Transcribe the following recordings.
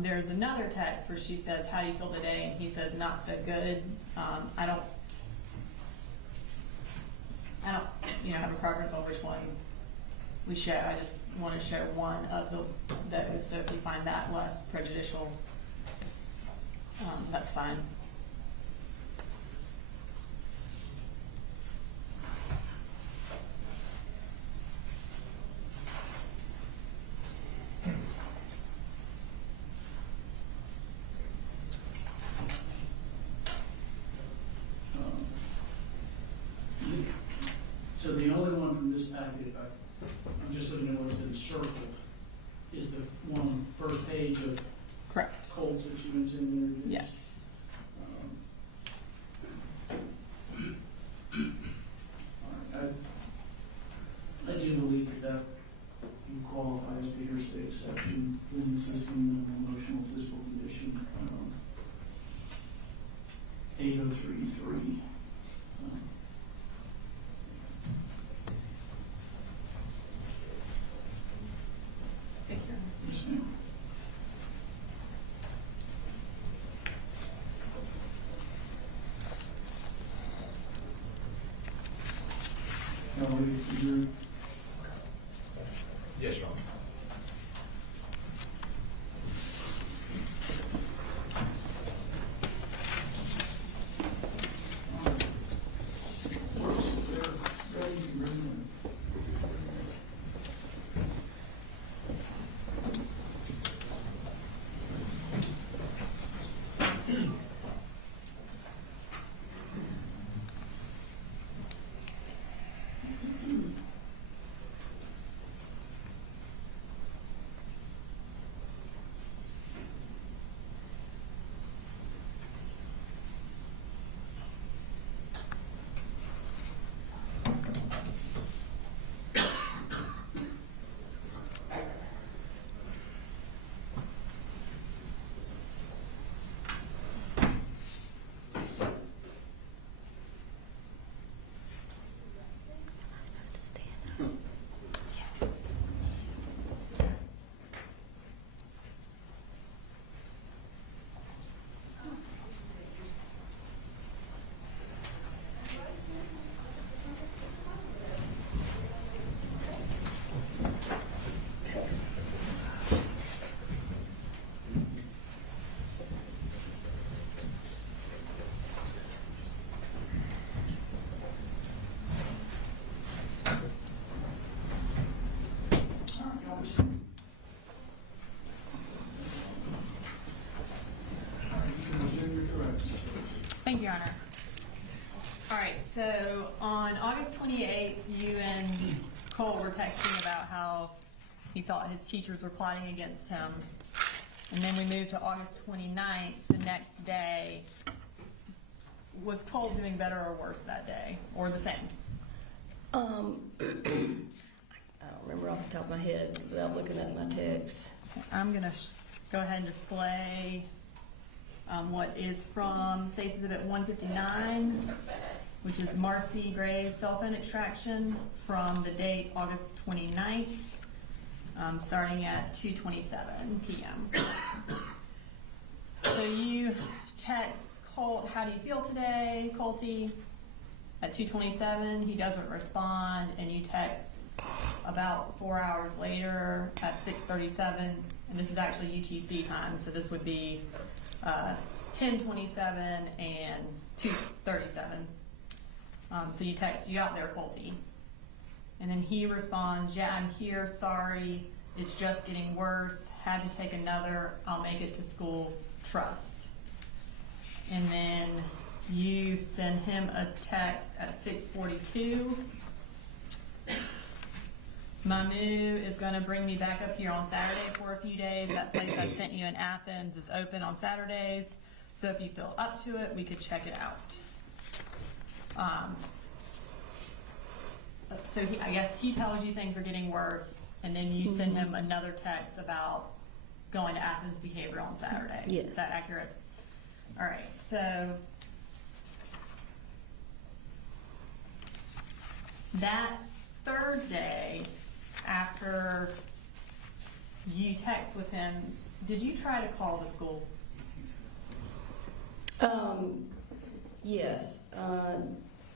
There's another text where she says, "How do you feel today?" And he says, "Not so good." I don't, have a preference on which one we show. I just want to show one of those. So if you find that less prejudicial, that's fine. So the only one from this packet, I'm just looking at what's been circled, is the one on the first page of Correct. Colts that you went in there. Yes. I do believe that you qualify as the hearsay exception in the existing emotional physical condition, 8033. Yes, ma'am. Yes, Your Honor. Thank you, Your Honor. All right, so on August 28th, you and Cole were texting about how he thought his teachers were plotting against him. And then we moved to August 29th, the next day. Was Cole doing better or worse that day, or the same? I don't remember off the top of my head without looking at my texts. I'm gonna go ahead and display what is from State Exhibit 159, which is Marcy Gray's cell phone extraction from the date August 29th, starting at 2:27 p.m. So you text Colt, "How do you feel today, Colty?" At 2:27, he doesn't respond, and you text about 4 hours later at 6:37, and this is actually UTC time, so this would be 10:27 and 2:37. So you text, "You out there, Colty?" And then he responds, "Yeah, I'm here, sorry, it's just getting worse, had to take another, I'll make it to school, trust." And then you send him a text at 6:42. "Mamu is going to bring me back up here on Saturday for a few days. That place I sent you in Athens is open on Saturdays. So if you feel up to it, we could check it out." So I guess he tells you things are getting worse, and then you send him another text about going to Athens behavior on Saturday. Yes. Is that accurate? All right, so that Thursday, after you text with him did you try to call the school? Yes,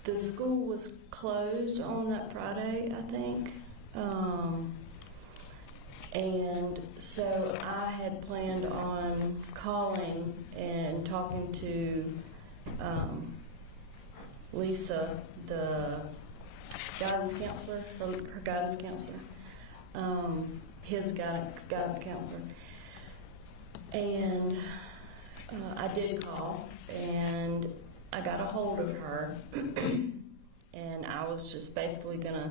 the school was closed on that Friday, I think. And so I had planned on calling and talking to Lisa, the guidance counselor, her guidance counselor, his guidance counselor. And I did call, and I got a hold of her, and I was just basically gonna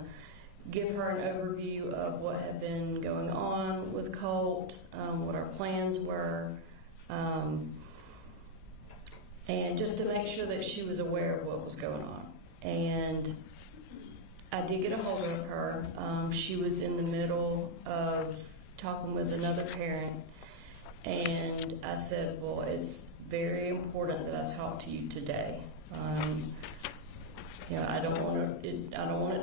give her an overview of what had been going on with Colt, what our plans were, and just to make sure that she was aware of what was going on. And I did get a hold of her. She was in the middle of talking with another parent, and I said, well, it's very important that I talk to you today. I don't want it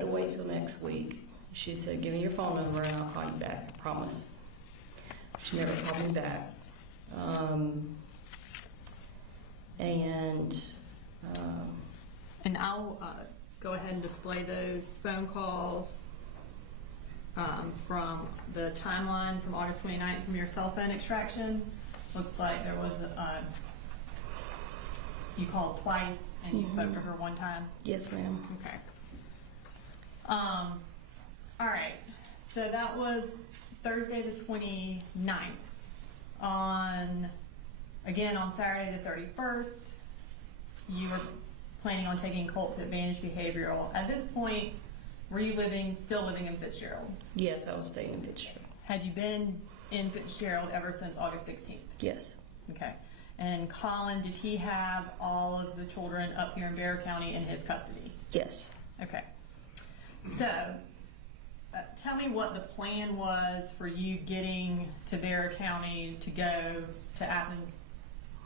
to wait till next week. She said, give me your phone number and I'll call you back, I promise. She never called me back. And I'll go ahead and display those phone calls from the timeline from August 29th from your cell phone extraction. Looks like there was you called twice and you spoke to her one time. Yes, ma'am. Okay. All right. So that was Thursday the 29th. On Saturday the 31st, you were planning on taking Colt to Advantage Behavioral. At this point, were you still living in Fitzgerald? Yes, I was staying in Fitzgerald. Had you been in Fitzgerald ever since August 16th? Yes. Okay. And Colin, did he have all of the children up here in Bear County in his custody? Yes. Okay. So, tell me what the plan was for you getting to Bear County to go to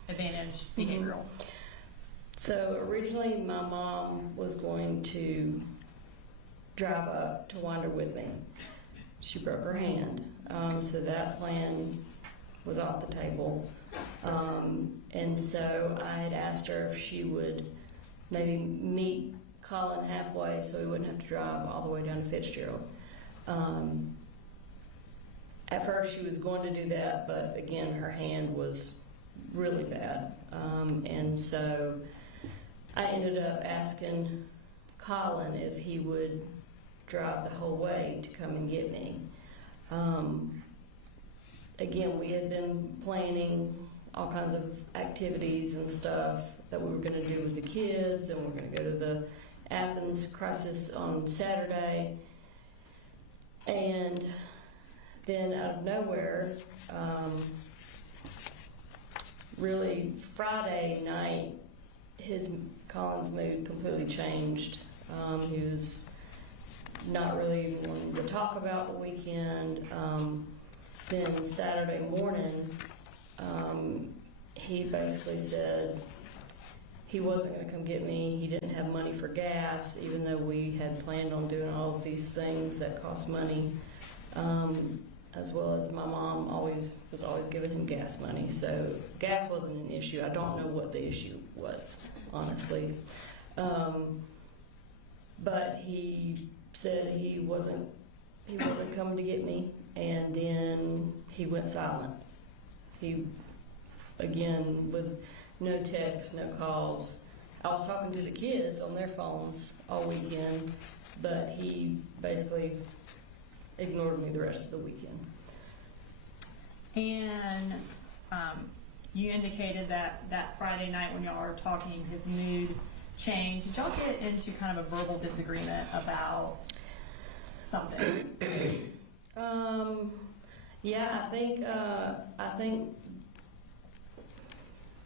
Advantage Behavioral. So originally my mom was going to drive up to Wander with me. She broke her hand, so that plan was off the table. And so I had asked her if she would maybe meet Colin halfway so he wouldn't have to drive all the way down to Fitzgerald. At first she was going to do that, but again, her hand was really bad. And so I ended up asking Colin if he would drive the whole way to come and get me. Again, we had been planning all kinds of activities and stuff that we were going to do with the kids, and we're going to go to the Athens crisis on Saturday. And then out of nowhere, really Friday night, Colin's mood completely changed. He was not really wanting to talk about the weekend. Then Saturday morning, he basically said he wasn't going to come get me. He didn't have money for gas, even though we had planned on doing all of these things that cost money, as well as my mom was always giving him gas money. So gas wasn't an issue. I don't know what the issue was, honestly. But he said he wasn't coming to get me, and then he went silent. He, again, with no texts, no calls. I was talking to the kids on their phones all weekend, but he basically ignored me the rest of the weekend. And you indicated that Friday night when y'all were talking, his mood changed. Did y'all get into kind of a verbal disagreement about something? Yeah, I think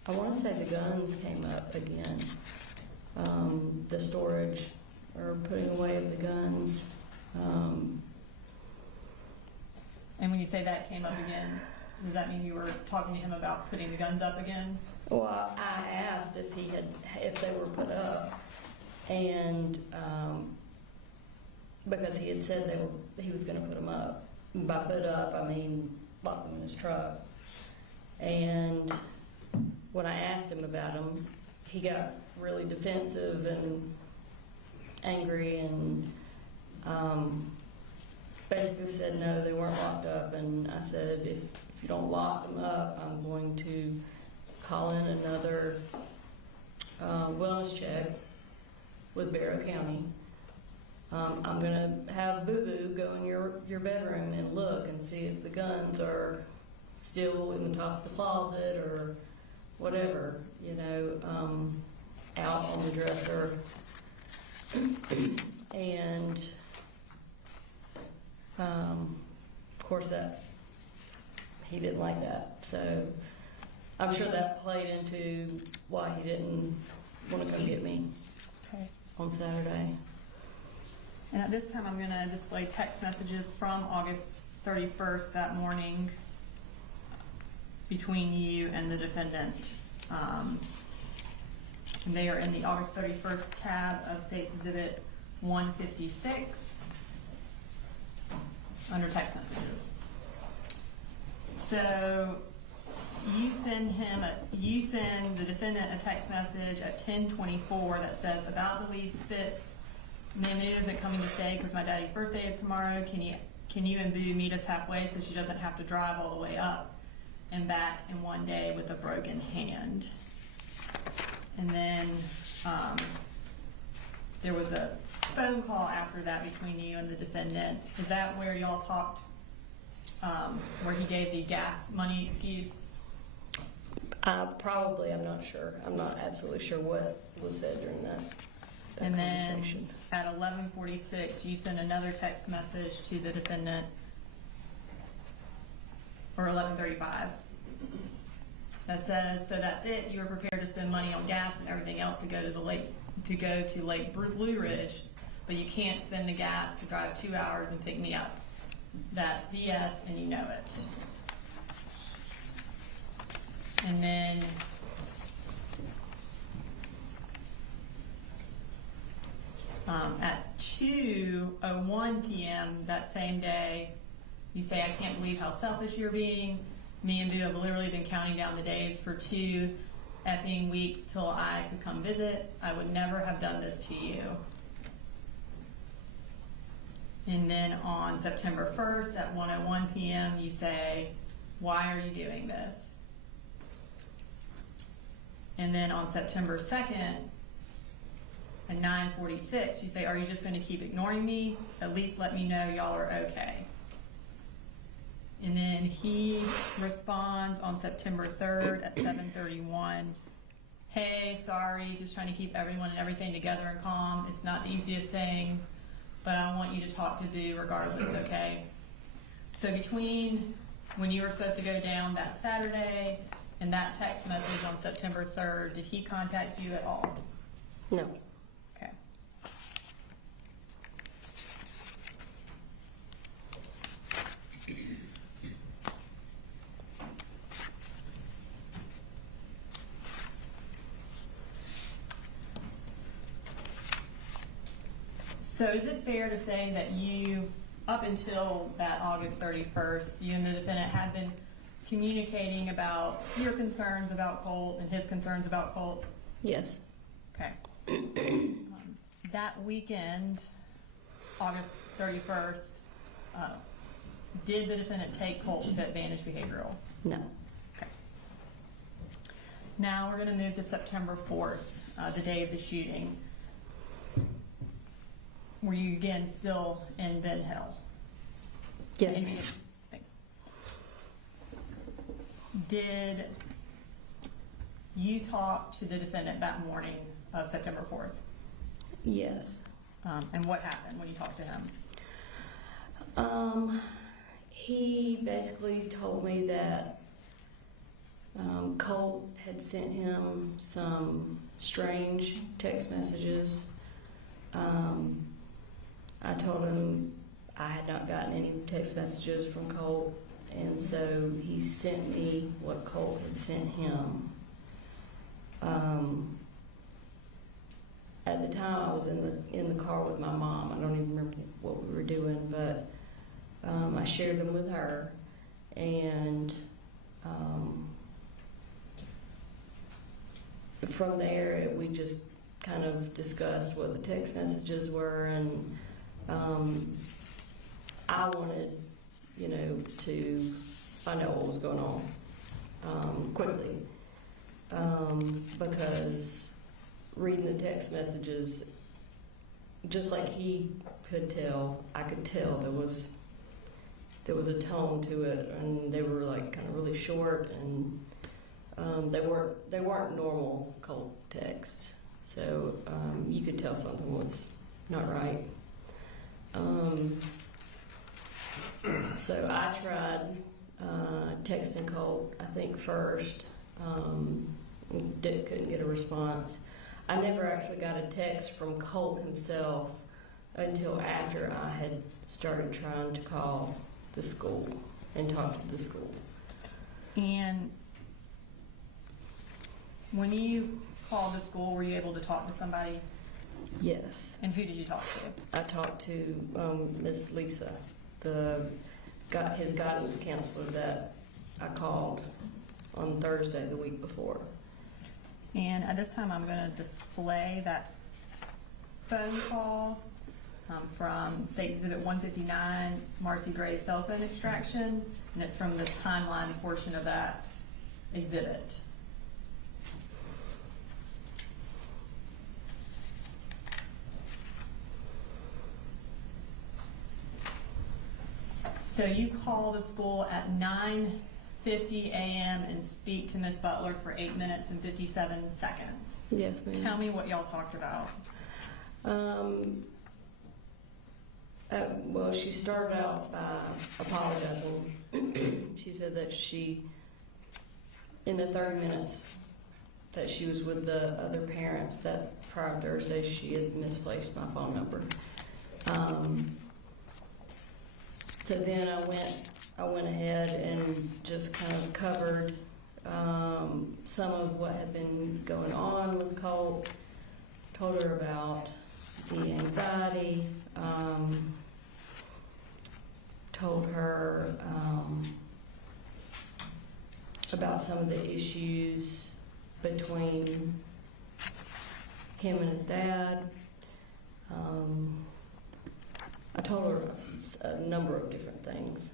I want to say the guns came up again. The storage or putting away of the guns. And when you say that came up again, does that mean you were talking to him about putting the guns up again? Well, I asked if they were put up, and because he had said he was going to put them up. By put up, I mean lock them in his truck. And when I asked him about them, he got really defensive and angry and basically said no, they weren't locked up. And I said, if you don't lock them up, I'm going to call in another wellness check with Barrow County. I'm going to have Boo Boo go in your bedroom and look and see if the guns are still in the top of the closet or whatever, out on the dresser. And of course he didn't like that. So I'm sure that played into why he didn't want to come get me on Saturday. And at this time, I'm going to display text messages from August 31st that morning between you and the defendant. And they are in the August 31st tab of State's Exhibit 156 under text messages. So you send the defendant a text message at 10:24 that says, about the leave Fitz, Mamu isn't coming to stay because my daddy's birthday is tomorrow. Can you and Boo meet us halfway so she doesn't have to drive all the way up and back in one day with a broken hand? And then there was a phone call after that between you and the defendant. Is that where y'all talked, where he gave the gas money excuse? Probably, I'm not sure. I'm not absolutely sure what was said during that And then conversation. at 11:46, you sent another text message to the defendant, or 11:35, that says, so that's it. You were prepared to spend money on gas and everything else to go to Lake Blue Ridge, but you can't spend the gas to drive 2 hours and pick me up. That's BS, and you know it. And then at 2:01 p.m. that same day, you say, I can't believe how selfish you're being. Me and Boo have literally been counting down the days for 2 effing weeks till I could come visit. I would never have done this to you. And then on September 1st at 1:01 p.m. you say, why are you doing this? And then on September 2nd at 9:46 you say, are you just going to keep ignoring me? At least let me know y'all are okay. And then he responds on September 3rd at 7:31. Hey, sorry, just trying to keep everyone and everything together and calm. It's not the easiest thing, but I want you to talk to Boo regardless, okay? So between when you were supposed to go down that Saturday and that text message on September 3rd, did he contact you at all? No. Okay. So is it fair to say that you, up until that August 31st, you and the defendant had been communicating about your concerns about Colt and his concerns about Colt? Yes. Okay. That weekend, August 31st, did the defendant take Colt to Advantage Behavioral? No. Okay. Now we're going to move to September 4th, the day of the shooting. Were you again still in Ben Hill? Yes. And did you talk to the defendant that morning of September 4th? Yes. And what happened when you talked to him? He basically told me that Colt had sent him some strange text messages. I told him I had not gotten any text messages from Colt, and so he sent me what Colt had sent him. At the time, I was in the car with my mom. I don't even remember what we were doing, but I shared them with her, and from there, we just kind of discussed what the text messages were, and I wanted, to find out what was going on quickly, because reading the text messages, just like he could tell, I could tell there was a tone to it, and they were like kind of really short, and they weren't normal Colt texts. So you could tell something was not right. So I tried texting Colt, I think first, couldn't get a response. I never actually got a text from Colt himself until after I had started trying to call the school and talk to the school. And when you called the school, were you able to talk to somebody? Yes. And who did you talk to? I talked to Miss Lisa, his guidance counselor that I called on Thursday the week before. And at this time, I'm going to display that phone call from State Exhibit 159, Marcy Gray's cell phone extraction, and it's from the timeline portion of that exhibit. So you call the school at 9:50 a.m. and speak to Miss Butler for 8 minutes and 57 seconds. Yes, ma'am. Tell me what y'all talked about. Well, she started out by apologizing. She said that in the 30 minutes that she was with the other parents, that prior Thursday she had misplaced my phone number. So then I went ahead and just kind of covered some of what had been going on with Colt. Told her about the anxiety. Told her about some of the issues between him and his dad. I told her a number of different things.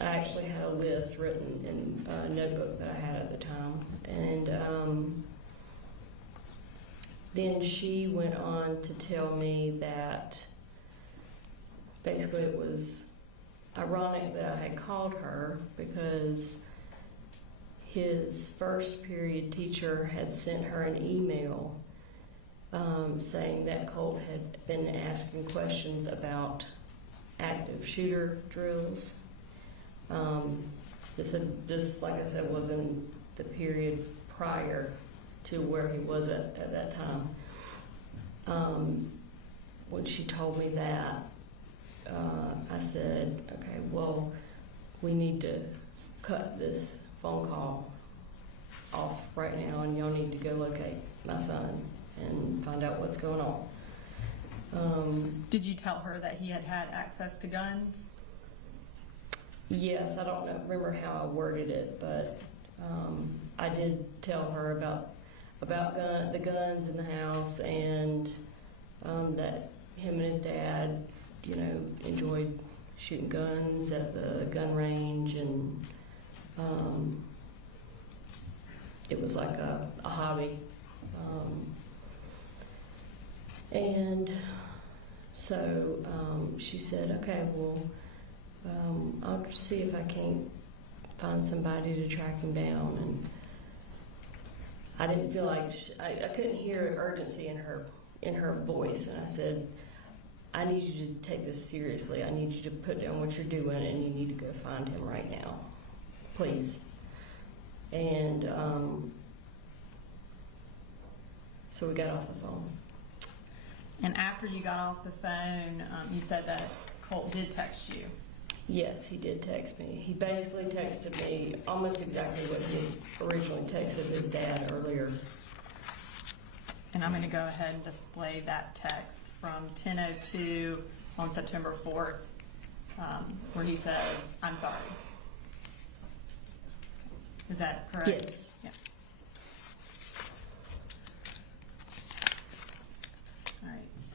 I actually had a list written in a notebook that I had at the time. And then she went on to tell me that basically it was ironic that I had called her because his first period teacher had sent her an email saying that Colt had been asking questions about active shooter drills. This, like I said, was in the period prior to where he was at that time. When she told me that, I said, okay, well, we need to cut this phone call off right now, and y'all need to go locate my son and find out what's going on. Did you tell her that he had had access to guns? Yes, I don't remember how I worded it, but I did tell her about the guns in the house, and that him and his dad, enjoyed shooting guns at the gun range, and it was like a hobby. And so she said, okay, well, I'll see if I can't find somebody to track him down. And I didn't feel like I couldn't hear urgency in her voice, and I said, I need you to take this seriously. I need you to put down what you're doing, and you need to go find him right now, please. And so we got off the phone. And after you got off the phone, you said that Colt did text you. Yes, he did text me. He basically texted me almost exactly what he originally texted his dad earlier. And I'm going to go ahead and display that text from 10:02 on September 4th, where he says, I'm sorry. Is that correct? Yes. Yeah.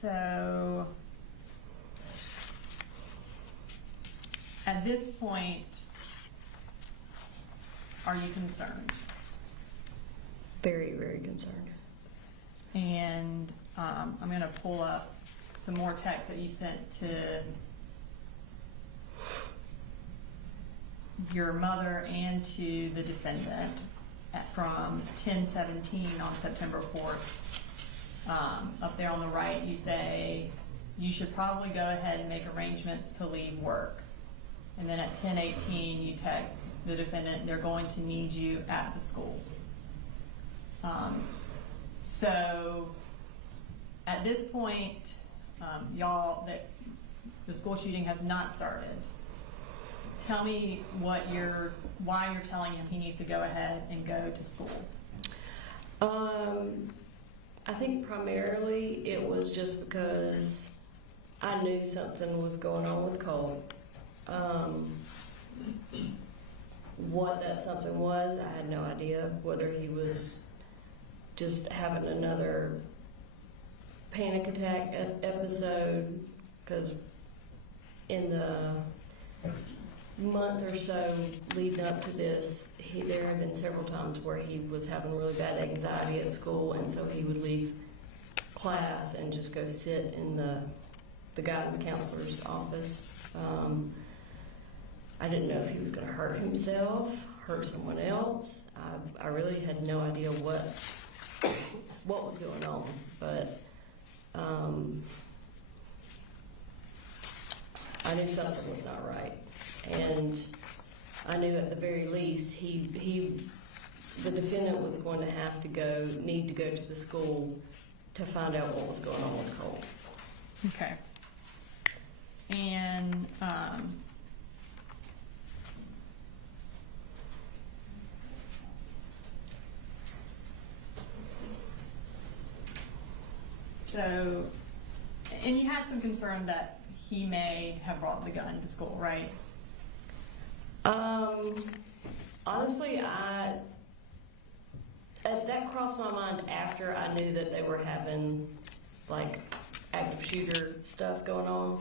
So, at this point, are you concerned? Very, very concerned. And I'm going to pull up some more text that you sent to your mother and to the defendant from 10/17 on September 4th. Up there on the right, you say, you should probably go ahead and make arrangements to leave work. And then at 10/18, you text the defendant, they're going to need you at the school. So at this point, y'all, that the school shooting has not started. Tell me why you're telling him he needs to go ahead and go to school. I think primarily it was just because I knew something was going on with Colt. What that something was, I had no idea. Whether he was just having another panic attack episode, because in the month or so leading up to this, there have been several times where he was having really bad anxiety at school, and so he would leave class and just go sit in the guidance counselor's office. I didn't know if he was going to hurt himself, hurt someone else. I really had no idea what was going on, but I knew something was not right. And I knew at the very least the defendant was going to need to go to the school to find out what was going on with Colt. Okay. And so, and you had some concern that he may have brought the gun to school, right? Honestly, that crossed my mind after I knew that they were having like active shooter stuff going on.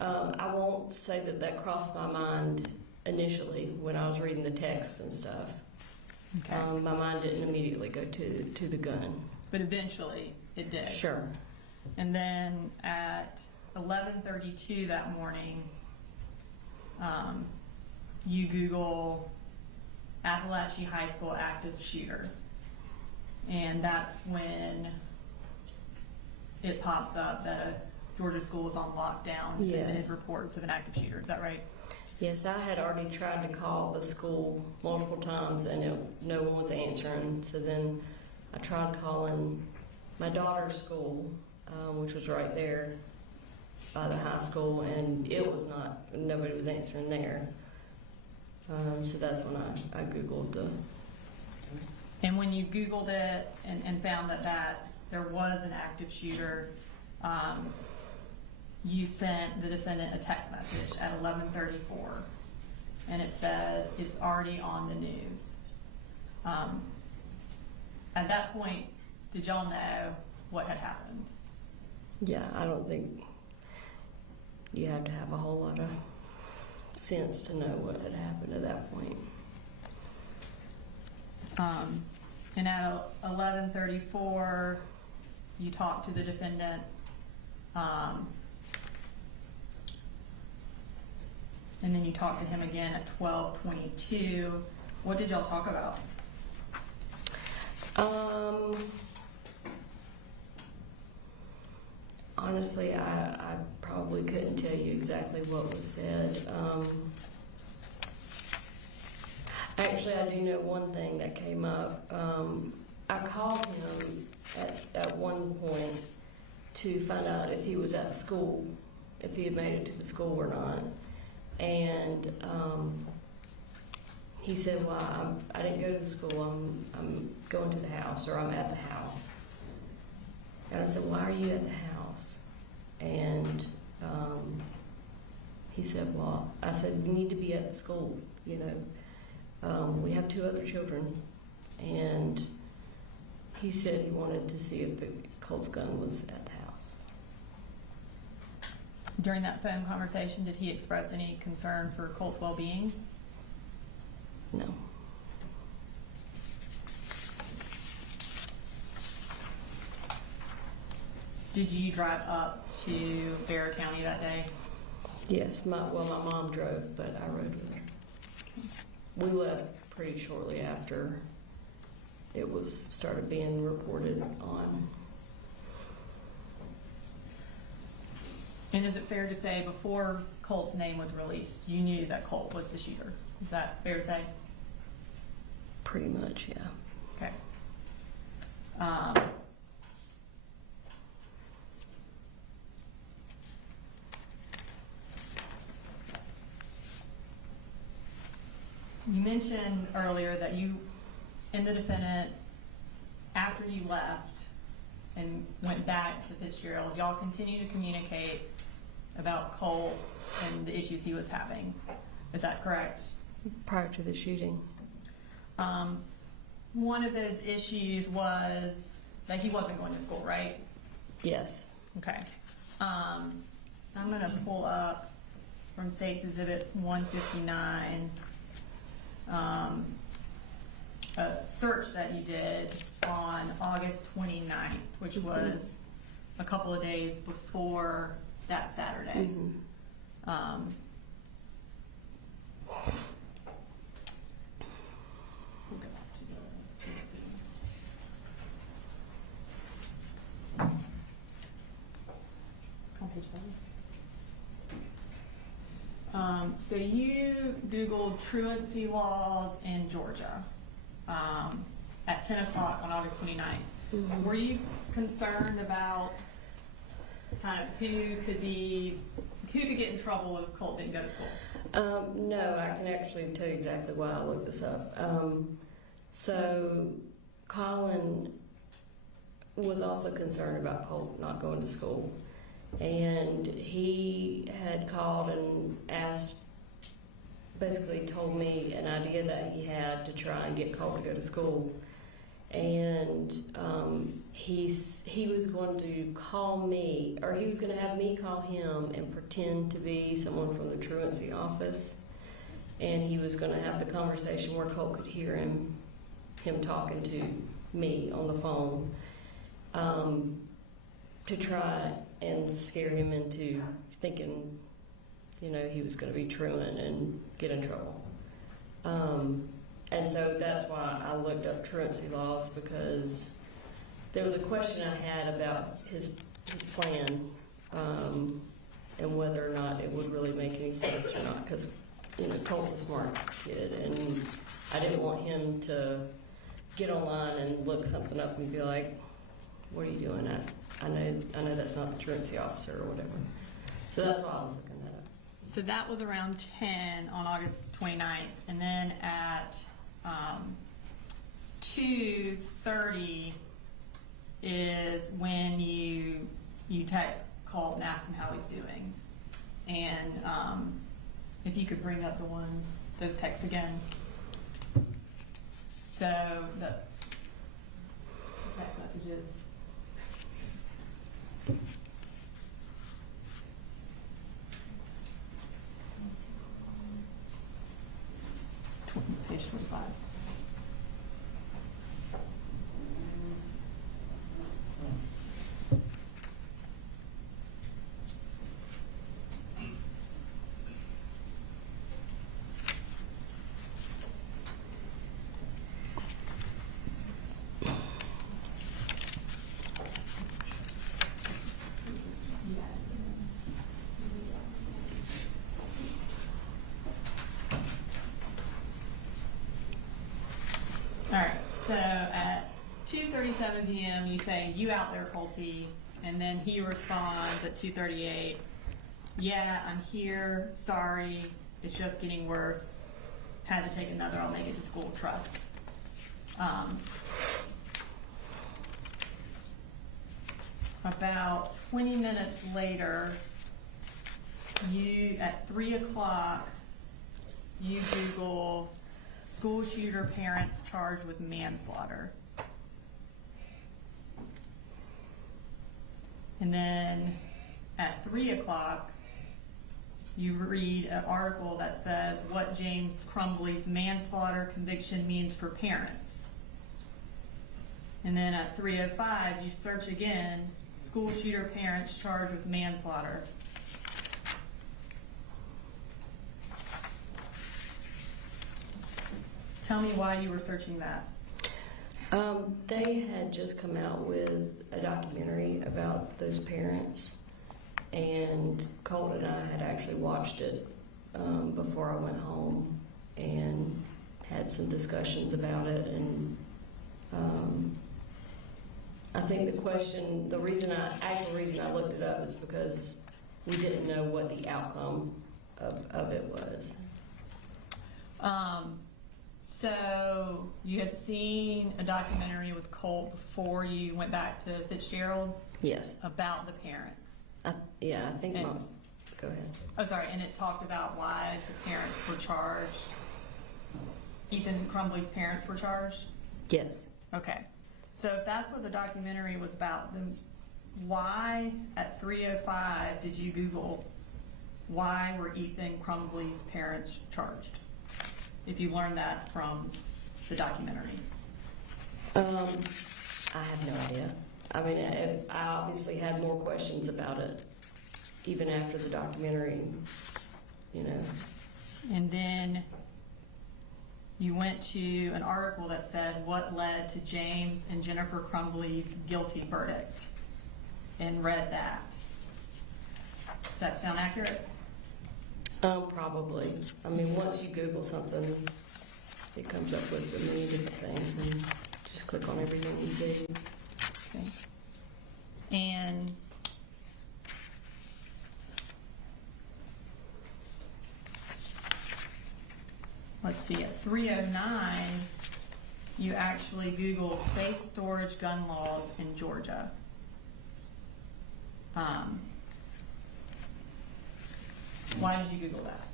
I won't say that crossed my mind initially when I was reading the text and stuff. Okay. My mind didn't immediately go to the gun. But eventually it did. Sure. And then at 11:32 that morning, you Google Apalachee High School active shooter. And that's when it pops up that a Georgia school is on lockdown. Yes. And there's reports of an active shooter. Is that right? Yes, I had already tried to call the school multiple times and no one was answering. So then I tried calling my daughter's school, which was right there by the high school, and nobody was answering there. So that's when I Googled the... And when you Googled it and found that there was an active shooter, you sent the defendant a text message at 11:34, and it says it's already on the news. At that point, did y'all know what had happened? Yeah, I don't think you have to have a whole lot of sense to know what had happened at that point. And at 11:34, you talked to the defendant. And then you talked to him again at 12:22. What did y'all talk about? Honestly, I probably couldn't tell you exactly what was said. Actually, I do know one thing that came up. I called him at one point to find out if he was at the school, if he had made it to the school or not. And he said, well, I didn't go to the school, I'm going to the house, or I'm at the house. And I said, why are you at the house? And he said, well, I said, you need to be at the school, you know. We have 2 other children. And he said he wanted to see if the Colt's gun was at the house. During that phone conversation, did he express any concern for Colt's well-being? No. Did you drive up to Bear County that day? Yes, my mom drove, but I rode with her. We left pretty shortly after it was started being reported on. And is it fair to say before Colt's name was released, you knew that Colt was the shooter? Is that fair to say? Pretty much, yeah. Okay. You mentioned earlier that you and the defendant, after you left and went back to Fitzgerald, y'all continue to communicate about Colt and the issues he was having. Is that correct? Prior to the shooting. One of those issues was that he wasn't going to school, right? Yes. Okay. I'm going to pull up from State's Exhibit 159 a search that you did on August 29th, which was a couple of days before that Saturday. Mm-hmm. We'll go back to on page 7. So you Googled truancy laws in Georgia at 10 o'clock on August 29th. Mm-hmm. Were you concerned about kind of who could get in trouble if Colt didn't go to school? No, I can actually tell you exactly why I looked this up. So Colin was also concerned about Colt not going to school. And he had called and asked, basically told me an idea that he had to try and get Colt to go to school. And he was going to call me, or he was going to have me call him and pretend to be someone from the truancy office. And he was going to have the conversation where Colt could hear him talking to me on the phone, to try and scare him into thinking, he was going to be truant and get in trouble. And so that's why I looked up truancy laws, because there was a question I had about his plan, and whether or not it would really make any sense or not, because Colt's a smart kid, and I didn't want him to get online and look something up and be like, "What are you doing? I know that's not the truancy officer," or whatever. So that's why I was looking that up. So that was around 10 on August 29th, and then at 2:30 is when you text Colt and ask him how he's doing. And if you could bring up those texts again. So the text messages. Page 25. All right, so at 2:37 p.m. you say, "You out there, Colty?" And then he responds at 2:38, "Yeah, I'm here, sorry, it's just getting worse, had to take another, I'll make it to school, trust." About 20 minutes later, at 3 o'clock, you Google school shooter parents charged with manslaughter. And then at 3 o'clock, you read an article that says what James Crumbly's manslaughter conviction means for parents. And then at 3:05, you search again, school shooter parents charged with manslaughter. Tell me why you were searching that. They had just come out with a documentary about those parents, and Colt and I had actually watched it before I went home and had some discussions about it. And I think the reason I looked it up is because we didn't know what the outcome of it was. So you had seen a documentary with Colt before you went back to Fitzgerald Yes. about the parents. I think And- Mom. Go ahead. Oh, sorry, and it talked about why the parents were charged. Ethan Crumbly's parents were charged? Yes. Okay. So if that's what the documentary was about, then why at 3:05 did you Google why were Ethan Crumbly's parents charged? If you learned that from the documentary. I have no idea. I mean, I obviously had more questions about it, even after the documentary, you know. And then you went to an article that said what led to James and Jennifer Crumbly's guilty verdict and read that. Does that sound accurate? Probably. I mean, once you Google something, it comes up with a million different things, and just click on everything you see. Okay. And let's see, at 3:09, you actually Google safe storage gun laws in Georgia. Why did you Google that?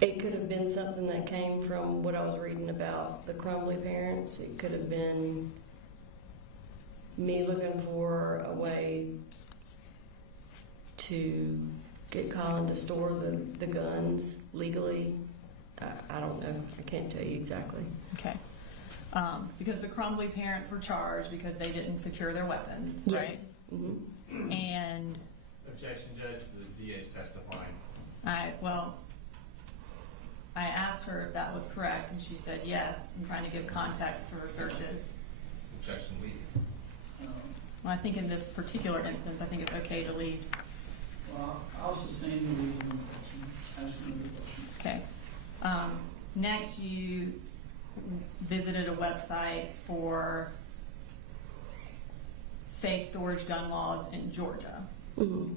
It could have been something that came from what I was reading about the Crumbly parents. It could have been me looking for a way to get Colin to store the guns legally. I don't know. I can't tell you exactly. Okay. Because the Crumbly parents were charged because they didn't secure their weapons, right? Yes. Mm-hmm. And Objection, Judge, the DA's testifying. I asked her if that was correct, and she said yes. I'm trying to give context to her searches. Objection, leave. Well, I think in this particular instance, I think it's okay to leave. Well, I'll sustain the reasonable question. Ask another question. Okay. Next, you visited a website for safe storage gun laws in Georgia. Mm-hmm.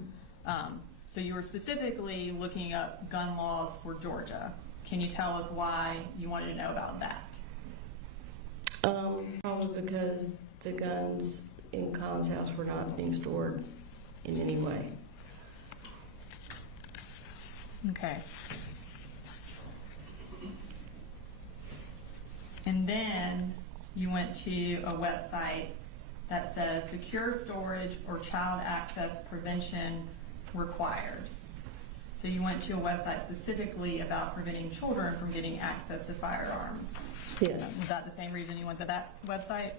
So you were specifically looking up gun laws for Georgia. Can you tell us why you wanted to know about that? Probably because the guns in Colin's house were not being stored in any way. Okay. And then you went to a website that says secure storage or child access prevention required. So you went to a website specifically about preventing children from getting access to firearms. Yes. Was that the same reason you went to that website?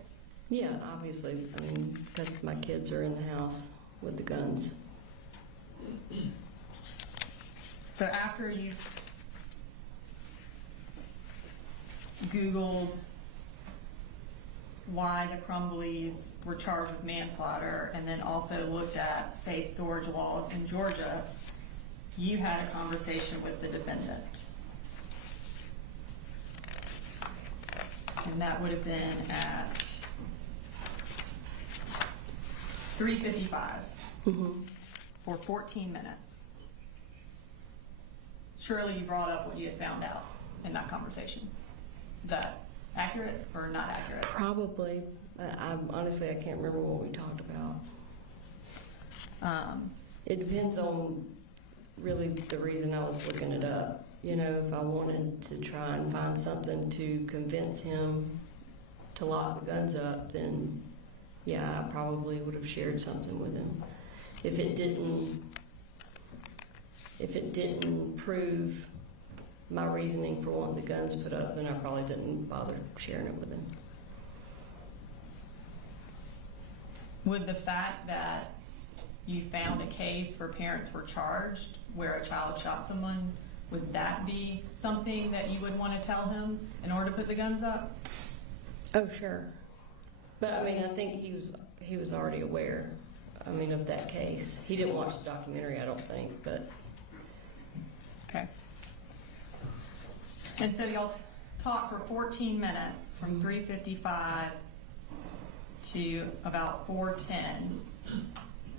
Yeah, obviously. I mean, because my kids are in the house with the guns. So after you Googled why the Crumblies were charged with manslaughter and then also looked at safe storage laws in Georgia, you had a conversation with the defendant. And that would have been at 3:55 Mm-hmm. for 14 minutes. Surely you brought up what you had found out in that conversation. Is that accurate or not accurate? Probably. Honestly, I can't remember what we talked about. It depends on really the reason I was looking it up. You know, if I wanted to try and find something to convince him to lock the guns up, then yeah, I probably would have shared something with him. If it didn't if it didn't prove my reasoning for wanting the guns put up, then I probably didn't bother sharing it with him. Would the fact that you found a case where parents were charged where a child shot someone, would that be something that you would want to tell him in order to put the guns up? Oh, sure. But I mean, I think he was already aware, I mean, of that case. He didn't watch the documentary, I don't think, but Okay. And so y'all talked for 14 minutes from 3:55 to about 4:10.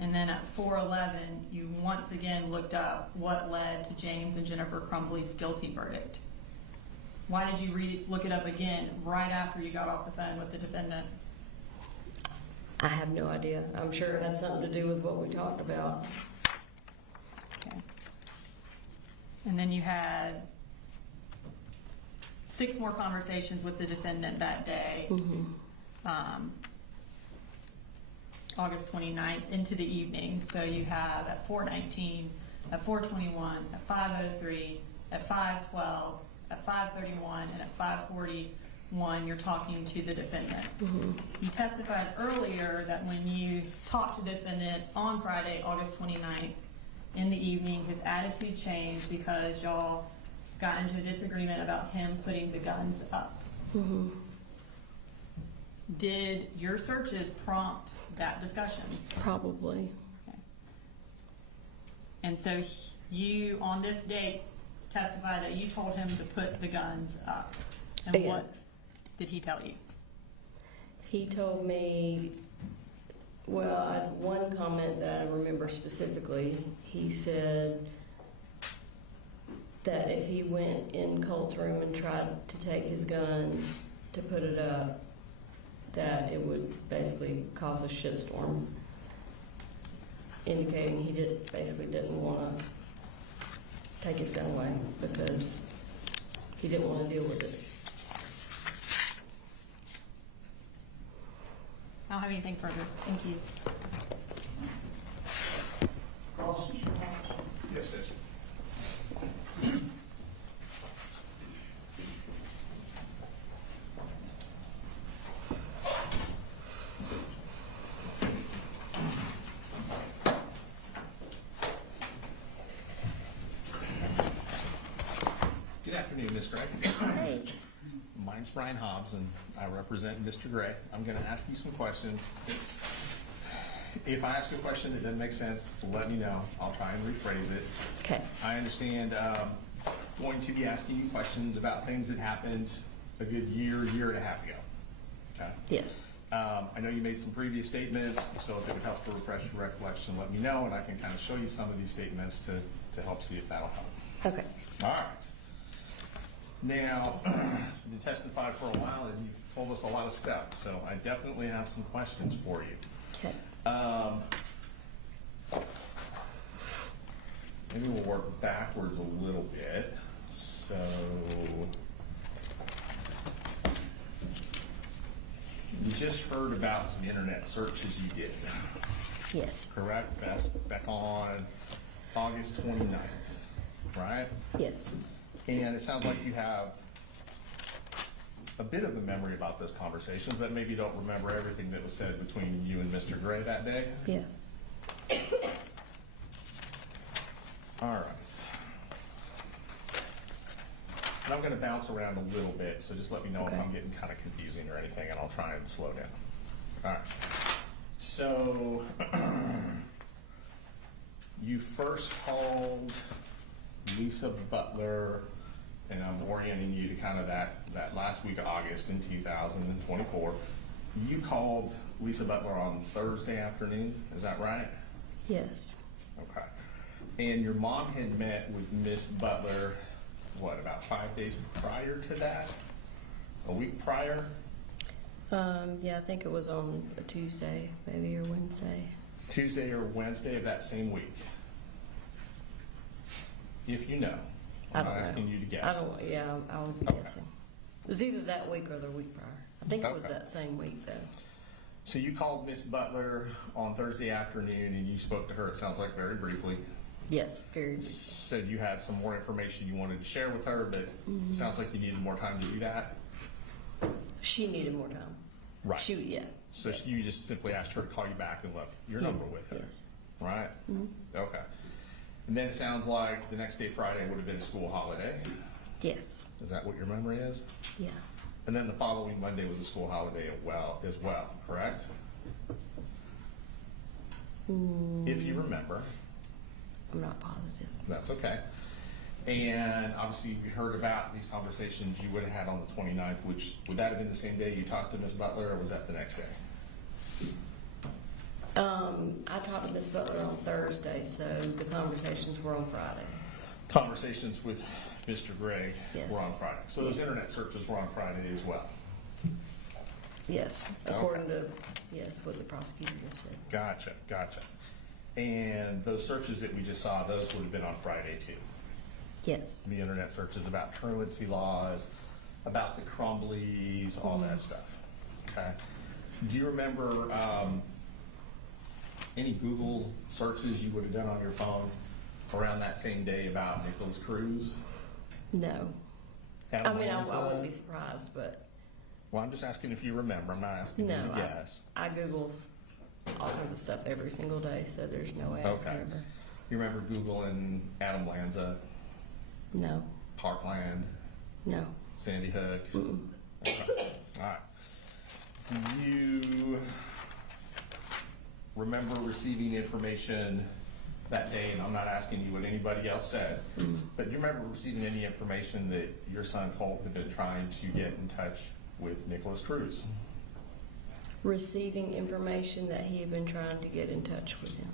And then at 4:11, you once again looked up what led to James and Jennifer Crumbly's guilty verdict. Why did you look it up again right after you got off the phone with the defendant? I have no idea. I'm sure it had something to do with what we talked about. Okay. And then you had 6 more conversations with the defendant that day. August 29th into the evening. So you have at 4:19, at 4:21, at 5:03, at 5:12, at 5:31, and at 5:41, you're talking to the defendant. You testified earlier that when you talked to the defendant on Friday, August 29th, in the evening, his attitude changed because y'all got into a disagreement about him putting the guns up. Did your searches prompt that discussion? Probably. Okay. And so you, on this date, testified that you told him to put the guns up. And Yeah. what did he tell you? He told me, well, I had one comment that I remember specifically. He said that if he went in Colt's room and tried to take his gun to put it up, that it would basically cause a shitstorm, indicating he basically didn't want to take his gun away because he didn't want to deal with it. I don't have anything further. Thank you. Cross, Mr. Hawes? Yes, Judge. Good afternoon, Ms. Gray. Hey. My name's Brian Hobbs, and I represent Mr. Gray. I'm going to ask you some questions. If I ask a question that doesn't make sense, let me know. I'll try and rephrase it. Okay. I understand going to be asking you questions about things that happened a good year and a half ago. Okay. Yes. I know you made some previous statements, so if it would help to refresh your recollection, let me know, and I can kind of show you some of these statements to help see if that'll help. Okay. All right. Now, you've been testifying for a while, and you've told us a lot of stuff, so I definitely have some questions for you. Okay. Maybe we'll work backwards a little bit. So, we just heard about some internet searches you did, Yes. correct? Back on August 29th, right? Yes. And it sounds like you have a bit of a memory about those conversations, but maybe you don't remember everything that was said between you and Mr. Gray that day? Yeah. All right. And I'm going to bounce around a little bit, so just let me know Okay. if I'm getting kind of confusing or anything, and I'll try and slow down. All right. So, you first called Lisa Butler, and I'm orienting you to kind of that last week of August in 2024. You called Lisa Butler on Thursday afternoon, is that right? Yes. Okay. And your mom had met with Miss Butler, what, about 5 days prior to that? A week prior? Yeah, I think it was on a Tuesday, maybe, or Wednesday. Tuesday or Wednesday of that same week? If you know. I I'm don't not know. asking you to guess. I would be Okay. guessing. It was either that week or the week prior. I think it was Okay. that same week, though. So you called Miss Butler on Thursday afternoon and you spoke to her, it sounds like, very briefly. Yes, very good. Said you had some more information you wanted to share with her, but it sounds like you needed more time to do that. She needed more time. Right. Yeah. So yes. you just simply asked her to call you back and left your number with her, Yes. right? Okay. And then it sounds like the next day, Friday, would have been a school holiday. Yes. Is that what your memory is? Yeah. And then the following Monday was a school holiday as well, correct? If you remember. I'm not positive. That's okay. And obviously, we heard about these conversations you would have had on the 29th, which, would that have been the same day you talked to Ms. Butler, or was that the next day? I talked to Ms. Butler on Thursday, so the conversations were on Friday. Conversations with Mr. Gray Yes. were on Friday. So those internet searches were on Friday as well. Yes, according to, yes, what the prosecutor just said. Gotcha. And those searches that we just saw, those would have been on Friday too. Yes. The internet searches about truancy laws, about the Crumblies, all that stuff. Okay. Do you remember any Google searches you would have done on your phone around that same day about Nicholas Cruz? No. Adam I mean, I Lanza? wouldn't be surprised, but Well, I'm just asking if you remember. I'm not asking you no. to guess. I Google all kinds of stuff every single day, so there's no way I Okay. can remember. You remember Googling Adam Lanza, No. Parkland, No. Sandy Hook? Mm-mm. Okay. All right. Do you remember receiving information that day? And I'm not asking you what anybody else said, but do you remember receiving any information that your son Colt had been trying to get in touch with Nicholas Cruz? Receiving information that he had been trying to get in touch with him.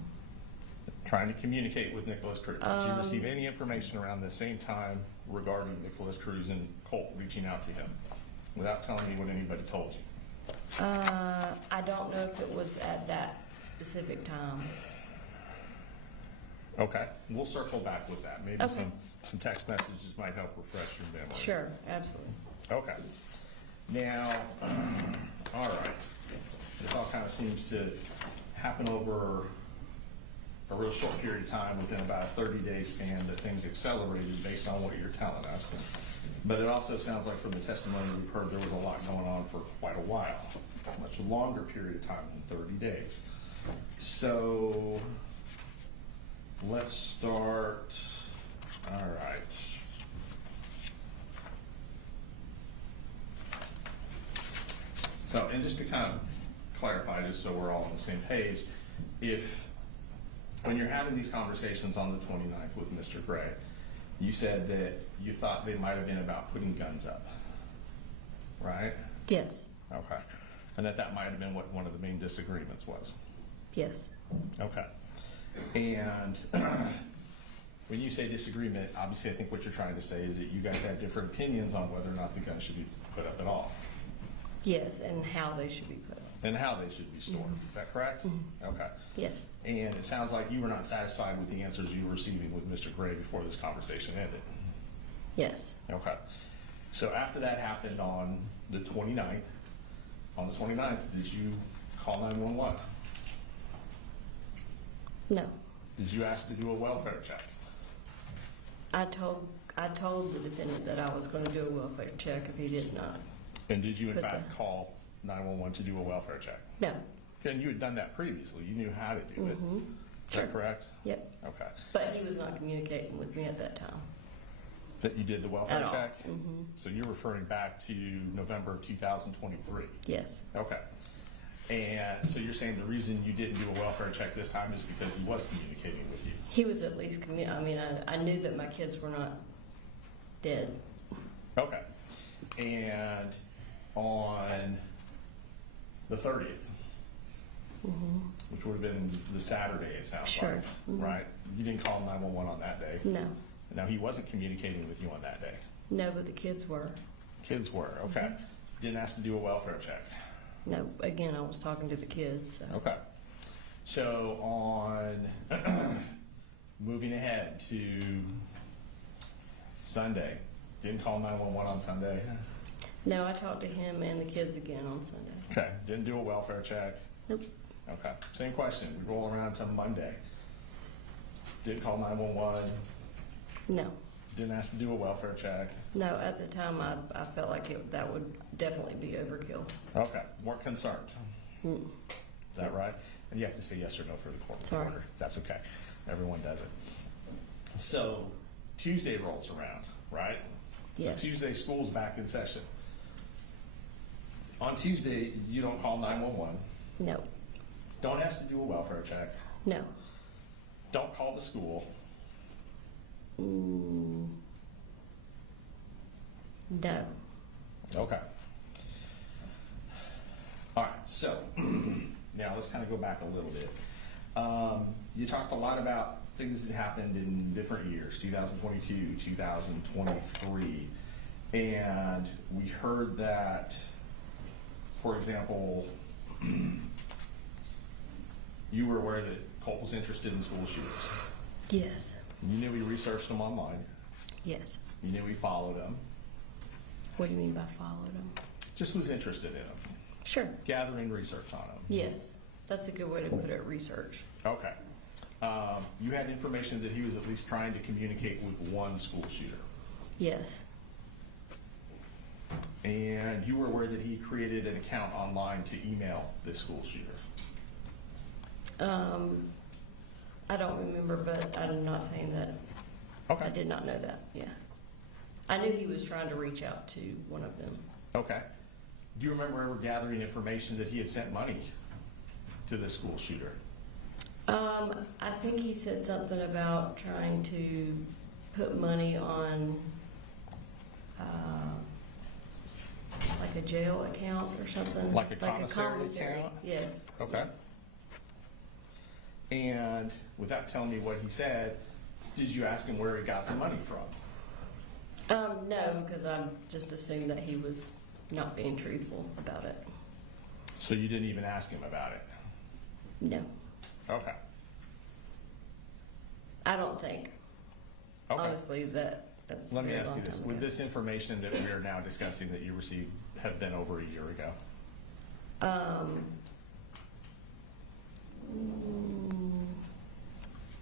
Trying to communicate with Nicholas Cruz. Did you receive any information around the same time regarding Nicholas Cruz and Colt reaching out to him without telling me what anybody told you? I don't know if it was at that specific time. Okay, we'll circle back with that. Maybe Okay. some text messages might help refresh your memory. Sure, absolutely. Okay. Now, all right. This all kind of seems to happen over a real short period of time, within about a 30-day span, that things accelerated based on what you're telling us. But it also sounds like from the testimony we've heard, there was a lot going on for quite a while, a much longer period of time than 30 days. So let's start, all right. So, and just to kind of clarify, just so we're all on the same page, when you're having these conversations on the 29th with Mr. Gray, you said that you thought they might have been about putting guns up, right? Yes. Okay. And that might have been what one of the main disagreements was. Yes. Okay. And when you say disagreement, obviously I think what you're trying to say is that you guys have different opinions on whether or not the gun should be put up at all, Yes, and how they should be put up. and how they should be stored. Is that correct? Okay. Yes. And it sounds like you were not satisfied with the answers you were receiving with Mr. Gray before this conversation ended. Yes. Okay. So after that happened on the 29th, did you call 911? No. Did you ask to do a welfare check? I told the defendant that I was going to do a welfare check if he did not. And did you in Put fact the- call 911 to do a welfare check? No. And you had done that previously. You knew how to do it. Mm-hmm. Is that correct? Yep. Okay. But he was not communicating with me at that time. That you did the welfare At all. check? Mm-hmm. So you're referring back to November of 2023? Yes. Okay. And so you're saying the reason you didn't do a welfare check this time is because he was communicating with you? He was at least I knew that my kids were not dead. Okay. And on the 30th, which would have been the Saturday, it sounds Sure. like, right? You didn't call 911 on that day. No. Now, he wasn't communicating with you on that day. No, but the kids were. Kids were, okay. Didn't ask to do a welfare check. No, again, I was talking to the kids. So. Okay. So on moving ahead to Sunday, didn't call 911 on Sunday. No, I talked to him and the kids again on Sunday. Okay. Didn't do a welfare check. Nope. Okay. Same question. We roll around to Monday. Didn't call 911, No. didn't ask to do a welfare check. No, at the time, I felt like that would definitely be overkill. Okay, weren't concerned. Mm. Is that right? And you have to say yes or no for the court Sorry. reporter. That's okay. Everyone does it. So Tuesday rolls around, right? Yes. So Tuesday, school's back in session. On Tuesday, you don't call 911. No. Don't ask to do a welfare check. No. Don't call the school. Mm. No. Okay. All right, so now let's kind of go back a little bit. You talked a lot about things that happened in different years, 2022, 2023, and we heard that, for example, you were aware that Colt was interested in school shooters. Yes. You knew he researched them online. Yes. You knew he followed them. What do you mean by followed them? Just was interested in them, Sure. gathering research on them. Yes. That's a good way to put it, research. Okay. You had information that he was at least trying to communicate with one school shooter. Yes. And you were aware that he created an account online to email this school shooter. I don't remember, but I'm not saying that. Okay. I did not know that, yeah. I knew he was trying to reach out to one of them. Okay. Do you remember ever gathering information that he had sent money to this school shooter? I think he said something about trying to put money on, like a jail account or something. Like a commissary commissary. account? Yes. Okay. And without telling me what he said, did you ask him where he got the money from? No, because I just assumed that he was not being truthful about it. So you didn't even ask him about it? No, Okay. I don't think. Okay. Honestly, that's. Let me a very ask you long this. time Would ago. this information that we are now discussing that you received have been over a year ago?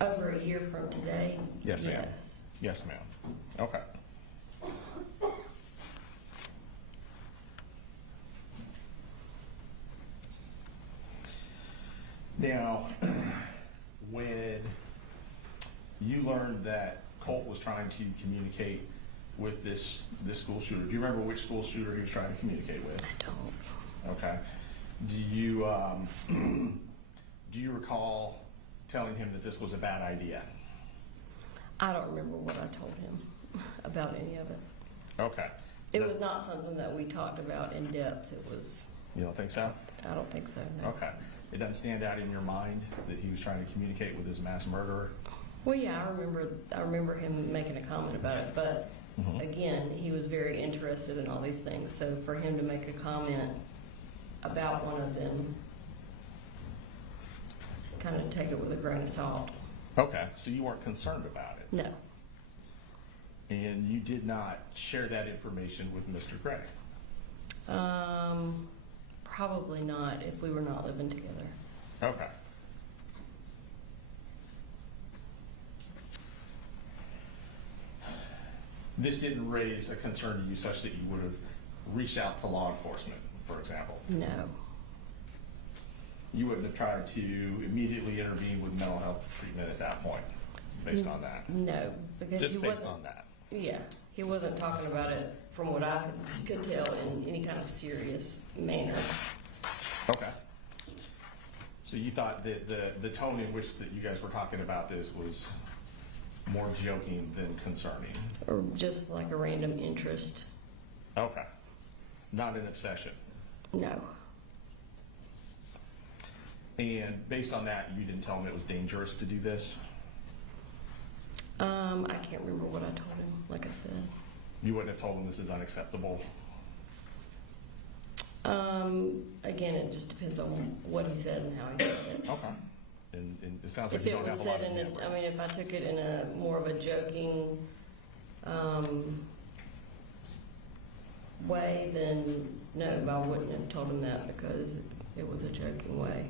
Over a year from today? Yes, ma'am. Yes. Yes, ma'am. Okay. Now, when you learned that Colt was trying to communicate with this school shooter, do you remember which school shooter he was trying to communicate with? I don't. Okay. Do you recall telling him that this was a bad idea? I don't remember what I told him about any of it. Okay. It was not something that we talked about in depth. It was, You don't think so? I don't think so, no. Okay. It doesn't stand out in your mind that he was trying to communicate with his mass murderer? Well, yeah, I remember him making a comment about it, but Mhm. again, he was very interested in all these things. So for him to make a comment about one of them, kind of take it with a grain of salt. Okay, so you weren't concerned about it? No, And you did not share that information with Mr. Gray? probably not if we were not living together. Okay. This didn't raise a concern to you such that you would have reached out to law enforcement, for example? No, You wouldn't have tried to immediately intervene with mental health treatment at that point, based on that? no, because he Just based wasn't. on that? Yeah, he wasn't talking about it, from what I could tell, in any kind of serious manner. Okay. So you thought that the tone in which that you guys were talking about this was more joking than concerning? Or just like a random interest. Okay. Not an obsession? No, And based on that, you didn't tell him it was dangerous to do this? I can't remember what I told him, like I said. You wouldn't have told him this is unacceptable? Again, it just depends on what he said and how he said it. Okay. And it sounds like If you it don't was have a lot said of in humor. a, I mean, if I took it in a more of a joking, way, then no, I wouldn't have told him that because it was a joking way.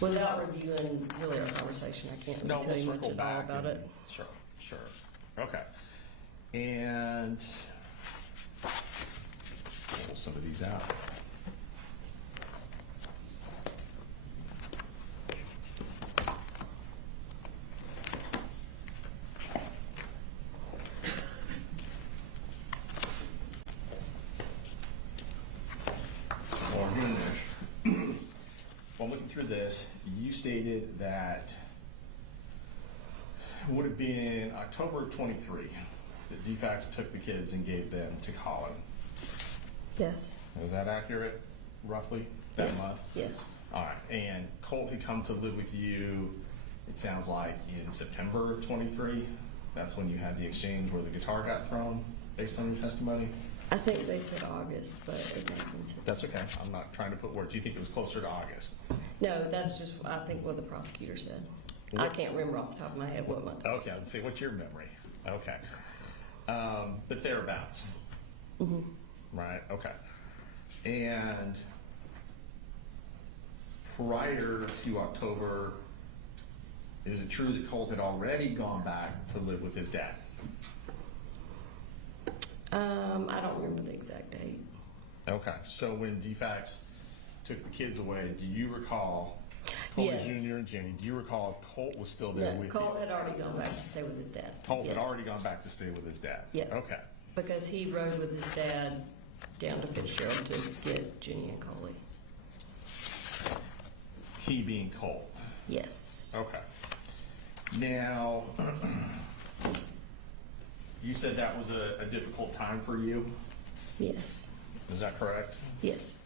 Without reviewing really our conversation, I can't No, really tell we'll you much circle at all back. about and- it. Sure, sure. Okay. And pull some of these out. While we're doing this, while looking through this, you stated that it would have been October of 23 that DFAX took the kids and gave them to Colin. Yes. Is that accurate, roughly, that Yes. month? Yes. All right, and Colt had come to live with you, it sounds like, in September of 23? That's when you had the exchange where the guitar got thrown, based on your testimony? I think they said August, but it may be September. That's okay, I'm not trying to put words. Do you think it was closer to August? No, that's just, I think, what the prosecutor said. I What- can't remember off the top of my head what month it Okay, was. let's see, what's your memory? Okay. But thereabouts, Mhm. right, okay. And prior to October, is it true that Colt had already gone back to live with his dad? I don't remember the exact date. Okay, so when DFAX took the kids away, do you recall, Colt Yes. Jr. and Jenny, do you recall if Colt was still there No, with Colt you? had already gone back to stay with his dad. Colt had Yes. already gone back to stay with his dad? Yeah. Okay, Because he rode with his dad down to Fitzgerald to get Jenny and Coley. he being Colt. Yes. Okay. Now, you said that was a difficult time for you, Yes. is that correct? Yes.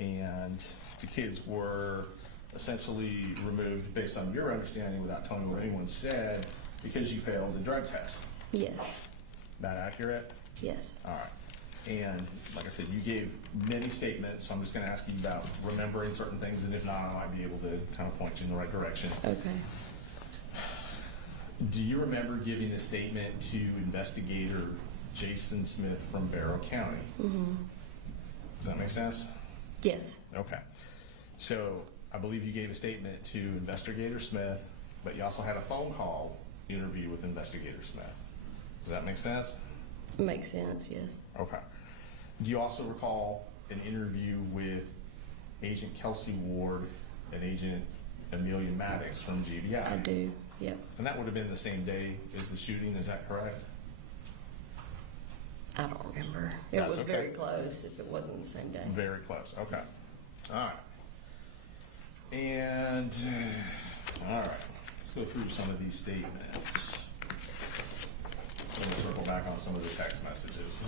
And the kids were essentially removed, based on your understanding, without telling me what anyone said, because you failed the drug test. Yes. That accurate? Yes. All right. And like I said, you gave many statements, so I'm just gonna ask you about remembering certain things, and if not, I might be able to kind of point you in the right direction. Okay. Do you remember giving a statement to investigator Jason Smith from Barrow County? Mm-hmm. Does that make sense? Yes. Okay. So I believe you gave a statement to investigator Smith, but you also had a phone call interview with investigator Smith. Does that make sense? Makes sense, yes. Okay. Do you also recall an interview with Agent Kelsey Ward and Agent Amelia Maddox from GBI? I do, yep. And that would have been the same day as the shooting, is that correct? I don't remember. It That's was okay. very close if it wasn't the same day. Very close, okay. All right. And, all right, let's go through some of these statements. I'm gonna circle back on some of the text messages.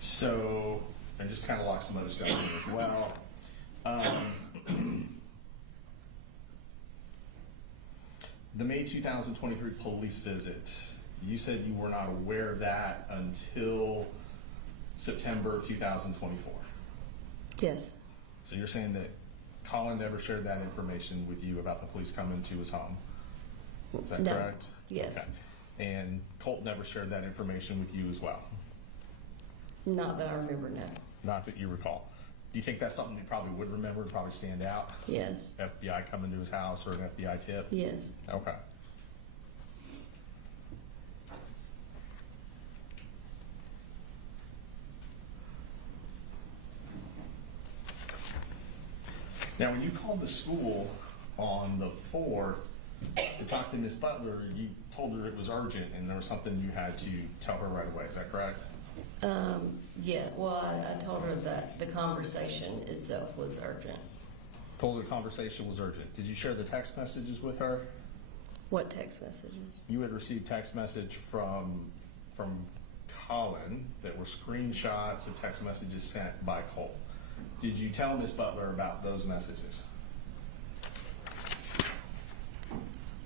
So, and just kind of lock some other stuff in as well. The May 2023 police visit, you said you were not aware of that until September of 2024. Yes. So you're saying that Colin never shared that information with you about the police coming to his home? Is that No. correct? Yes. Okay. And Colt never shared that information with you as well? Not that I remember, no. Not that you recall. Do you think that's something you probably would remember and probably stand out? Yes. FBI coming to his house or an FBI tip? Yes. Okay. Now, when you called the school on the 4th to talk to Miss Butler, you told her it was urgent and there was something you had to tell her right away. Is that correct? Yeah, well, I told her that the conversation itself was urgent. Told her the conversation was urgent. Did you share the text messages with her? What text messages? You had received text message from Colin that were screenshots of text messages sent by Colt. Did you tell Miss Butler about those messages?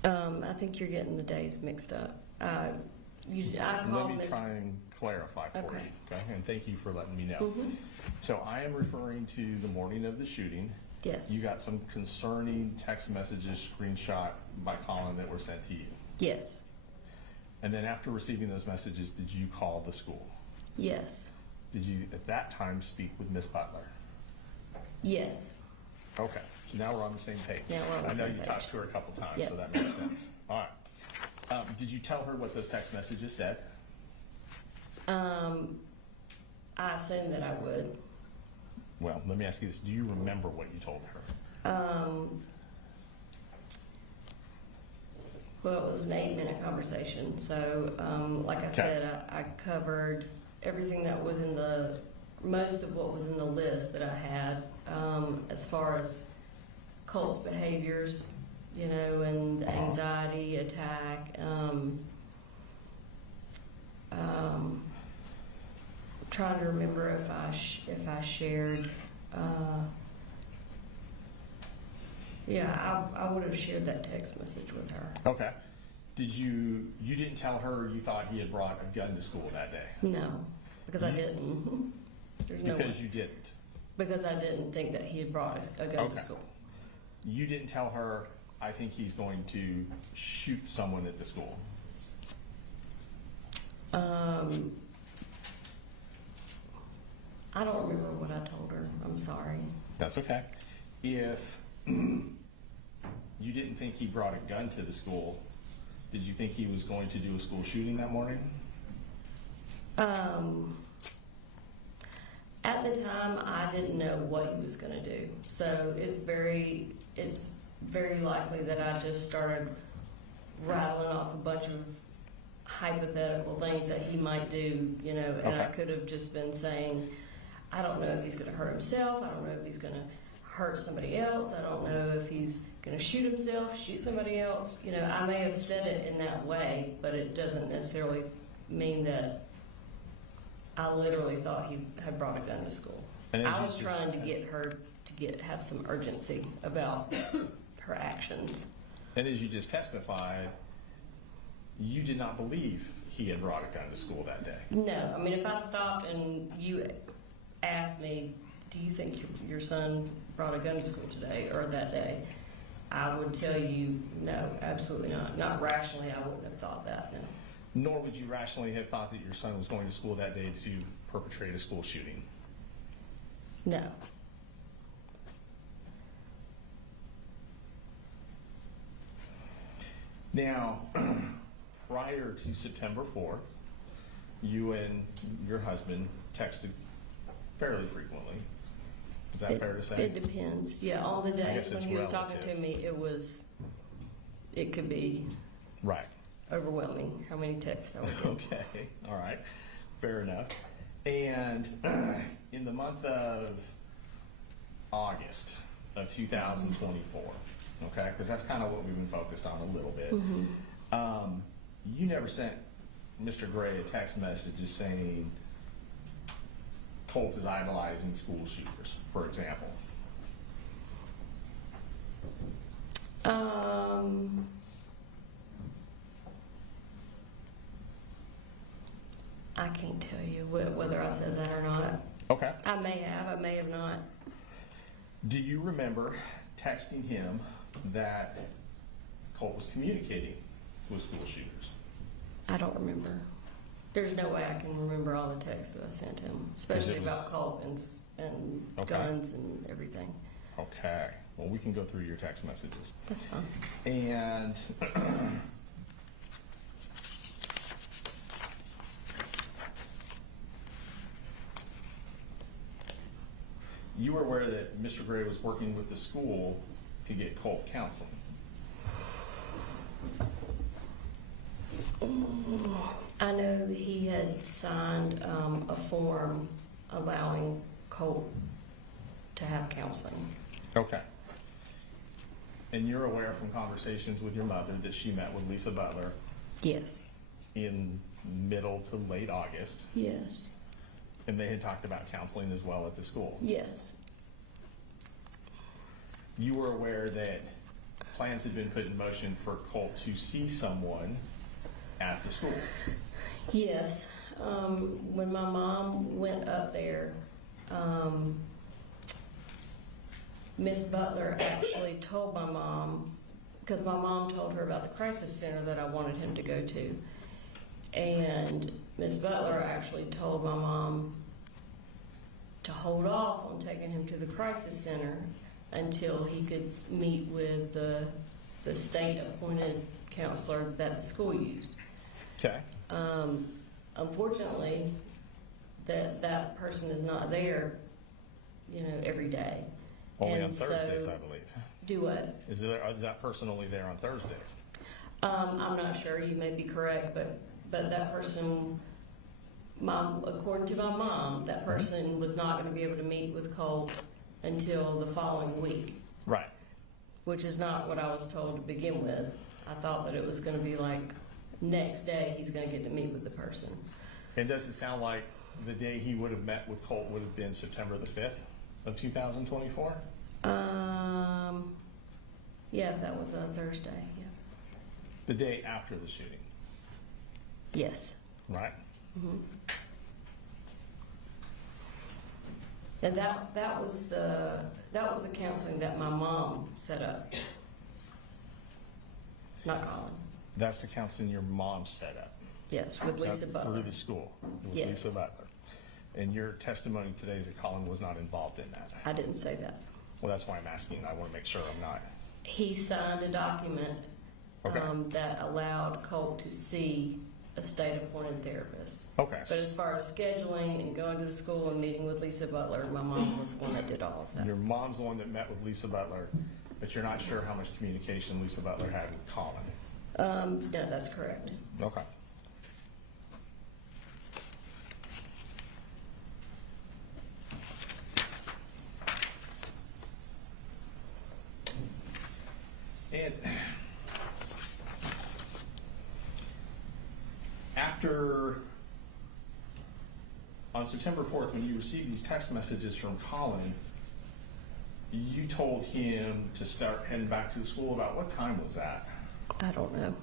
I think you're getting the days mixed up. I Let called me Miss. try and clarify for Okay. you, okay? And thank you for letting me know. Mhm. So I am referring to the morning of the shooting. Yes. You got some concerning text messages screenshot by Colin that were sent to you. Yes. And then after receiving those messages, did you call the school? Yes. Did you at that time speak with Miss Butler? Yes. Okay, So now we're on the same page. Now we're on the I know same you page. talked to her a couple times, Yep. so that makes sense. All right. Did you tell her what those text messages said? I assumed that I would. Well, let me ask you this. Do you remember what you told her? Well, it was an 8-minute conversation, so like I Okay. said, I covered everything that was in most of what was in the list that I had, as far as Colt's behaviors, you know, and the anxiety attack. Trying to remember if I shared. Yeah, I would have shared that text message with her. Okay. You didn't tell her you thought he had brought a gun to school that day? No, because I didn't. There's no Because way. you didn't. Because I didn't think that he had brought a gun Okay. to school. You didn't tell her, I think he's going to shoot someone at the school. I don't remember what I told her. I'm sorry. That's okay. If you didn't think he brought a gun to the school, did you think he was going to do a school shooting that morning? At the time, I didn't know what he was going to do. So it's very likely that I just started rattling off a bunch of hypothetical things that he might do, you know, and I Okay. could have just been saying, I don't know if he's going to hurt himself. I don't know if he's going to hurt somebody else. I don't know if he's going to shoot himself, shoot somebody else. You know, I may have said it in that way, but it doesn't necessarily mean that I literally thought he had brought a gun to school. And as I you was just- trying to get her to have some urgency about her actions. And as you just testified, you did not believe he had brought a gun to school that day. No, I mean, if I stopped and you asked me, do you think your son brought a gun to school today or that day? I would tell you, no, absolutely not. Not rationally, I wouldn't have thought that, no. Nor would you rationally have thought that your son was going to school that day to perpetrate a school shooting. No. Now, prior to September 4th, you and your husband texted fairly frequently. Is that fair to say? It depends. Yeah, all the guess days when it's he was talking to relative. me, it could be Right. overwhelming how many texts I was getting. Okay, all right, fair enough. And in the month of August of 2024, okay, because that's kind of what we've been focused on a little bit. You never sent Mr. Gray a text message just saying Colt is idolizing school shooters, for example. I can't tell you whether I said that or not. Okay. I may have not. Do you remember texting him that Colt was communicating with school shooters? I don't remember. There's no way I can remember all the texts that I sent him, especially was- about Colt and Okay. guns and everything. Okay. Well, we can go through your text messages. That's fine. And you were aware that Mr. Gray was working with the school to get Colt counseling. I know that he had signed a form allowing Colt to have counseling. Okay. And you're aware from conversations with your mother that she met with Lisa Butler Yes. in middle to late August, Yes. and they had talked about counseling as well at the school. Yes. You were aware that plans had been put in motion for Colt to see someone at the school. Yes. When my mom went up there, Miss Butler actually told my mom, because my mom told her about the crisis center that I wanted him to go to. And Miss Butler actually told my mom to hold off on taking him to the crisis center until he could meet with the state-appointed counselor that the school used. Okay. Unfortunately, that person is not there, every day. Only And on Thursdays, so- I believe. Do what? Is that person only there on Thursdays? I'm not sure, you may be correct, but that person, according to my mom, that person was not gonna be able to meet with Colt until the following week, Right. which is not what I was told to begin with. I thought that it was gonna be like, next day, he's gonna get to meet with the person. And does it sound like the day he would have met with Colt would have been September the 5th of 2024? Yeah, if that was a Thursday, yeah. The day after the shooting, Yes. right? And that was the counseling that my mom set up. Not Colin. That's the counseling your mom set up. Yes, with Lisa Butler. Through the school, with Yes. Lisa Butler. And your testimony today is that Colin was not involved in that. I didn't say that. Well, that's why I'm asking. I want to make sure I'm not. He signed a document Okay. that allowed Colt to see a state-appointed therapist. Okay. But as far as scheduling and going to the school and meeting with Lisa Butler, my mom was the one that did all of that. Your mom's the one that met with Lisa Butler, but you're not sure how much communication Lisa Butler had with Colin. No, that's correct. Okay. And on September 4th, when you received these text messages from Colin, you told him to start heading back to the school. About what time was that? I don't know.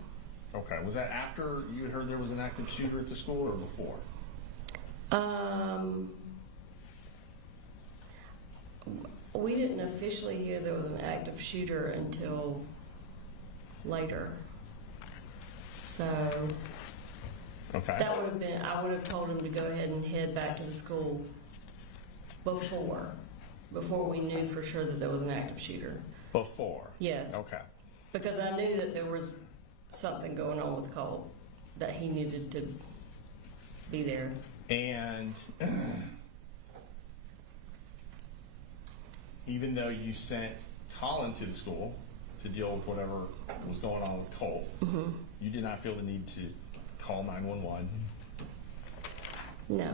Okay, was that after you had heard there was an active shooter at the school or before? We didn't officially hear there was an active shooter until later. So Okay. that would have been, I would have told him to go ahead and head back to the school before we knew for sure that there was an active shooter. Before? Yes, Okay. because I knew that there was something going on with Colt, that he needed to be there. And even though you sent Colin to the school to deal with whatever was going on with Colt, you did not feel the need to call 911, No,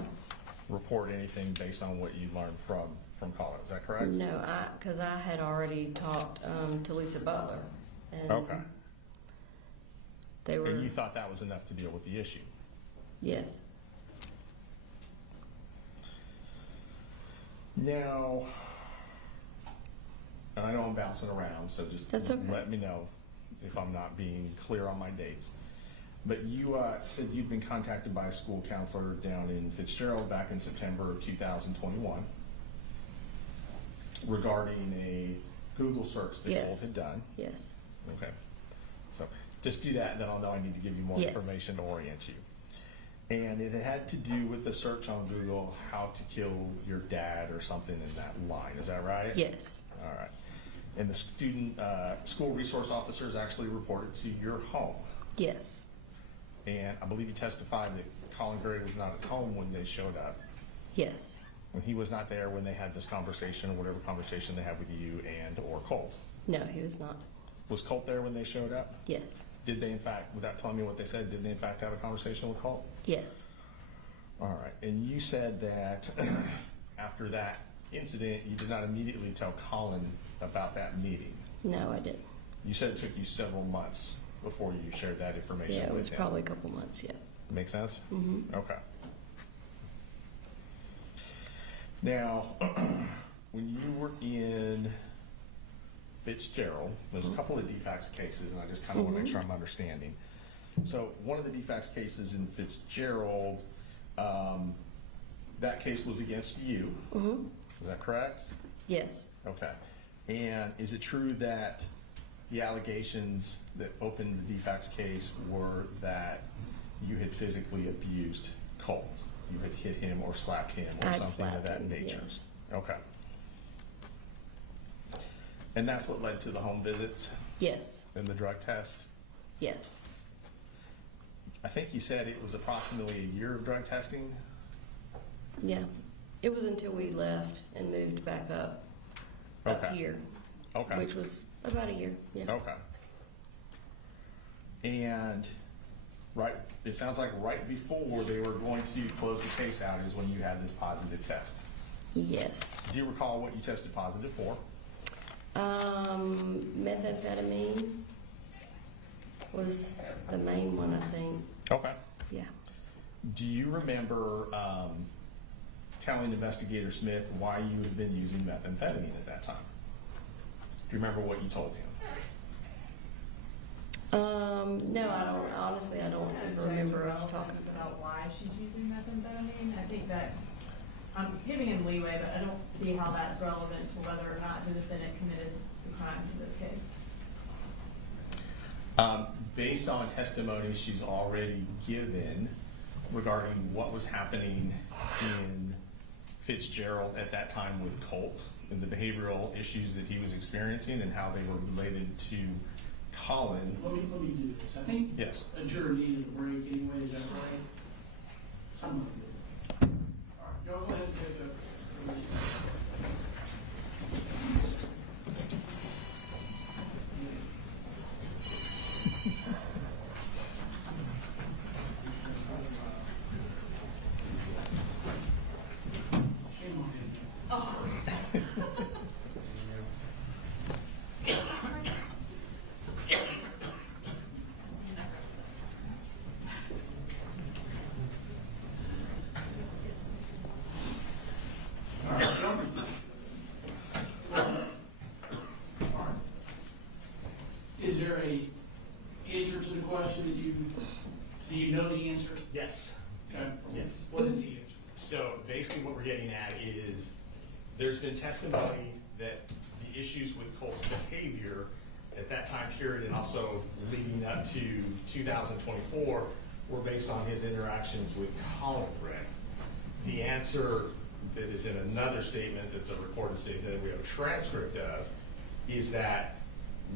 report anything based on what you learned from Colin. Is that correct? no, because I had already talked to Lisa Butler. And Okay. they were, And you thought that was enough to deal with the issue? yes. Now, and I know I'm bouncing around, so just That's okay. let me know if I'm not being clear on my dates. But you said you'd been contacted by a school counselor down in Fitzgerald back in September of 2021 regarding a Google search that Yes. Colt had done. Yes. Okay. So just do that, and then I'll know I need to give you more Yes. information to orient you. And it had to do with the search on Google, how to kill your dad or something in that line. Is that right? Yes. All right. And the school resource officers actually reported to your home. Yes. And I believe you testified that Colin Gray was not at home when they showed up. Yes. When he was not there when they had this conversation, or whatever conversation they had with you and or Colt. No, he was not. Was Colt there when they showed up? Yes. Did they in fact, without telling me what they said, did they in fact have a conversation with Colt? Yes. All right. And you said that after that incident, you did not immediately tell Colin about that meeting. No, I didn't. You said it took you several months before you shared that information Yeah, it with was him. probably a couple months, yeah. Make sense? Mm-hmm. Okay. Now, when you were in Fitzgerald, there's a couple of defects cases, and I just kind of want to make sure I'm understanding. So one of the defects cases in Fitzgerald, that case was against you. Mm-hmm. Is that correct? Yes. Okay. And is it true that the allegations that opened the defects case were that you had physically abused Colt? You had hit him or slapped him or I'd something of slapped that him, nature? yes. Okay. And that's what led to the home visits Yes, and the drug test? yes. I think you said it was approximately a year of drug testing? Yeah. It was until we left and moved back up Okay. here, Okay. which was about a year, yeah. Okay. And it sounds like right before they were going to close the case out is when you had this positive test. Yes. Do you recall what you tested positive for? Methamphetamine was the main one, I think. Okay. Yeah. Do you remember telling Investigator Smith why you had been using methamphetamine at that time? Do you remember what you told him? No, I don't. Honestly, I don't remember us talking about. about why she's using methamphetamine. I think that I'm giving him leeway, but I don't see how that's relevant to whether or not the defendant committed the crimes in this case. Based on testimony she's already given regarding what was happening in Fitzgerald at that time with Colt and the behavioral issues that he was experiencing and how they were related to Colin. Let me do this. I think Yes. a juror needed a break anyway, is that right? Something like that. All right, y'all go ahead and take a. Shame on him. All right, Jones. All right. Is there a answer to the question that do you know the answer? Yes. Okay. Yes. What is the answer? So basically what we're getting at is there's been testimony that the issues with Colt's behavior at that time period and also leading up to 2024 were based on his interactions with Colin Gray. The answer that is in another statement that's a recorded statement that we have a transcript of is that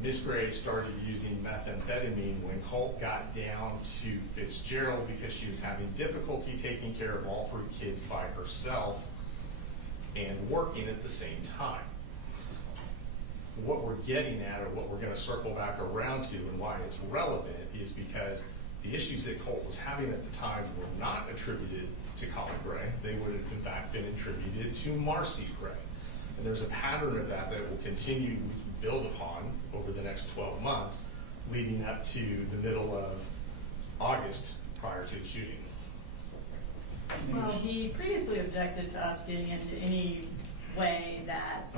Miss Gray started using methamphetamine when Colt got down to Fitzgerald because she was having difficulty taking care of all three kids by herself and working at the same time. What we're getting at, or what we're going to circle back around to and why it's relevant, is because the issues that Colt was having at the time were not attributed to Colin Gray. They would have in fact been attributed to Marcy Gray. And there's a pattern of that that will continue to build upon over the next 12 months, leading up to the middle of August prior to the shooting. Well, he previously objected to us getting into any way that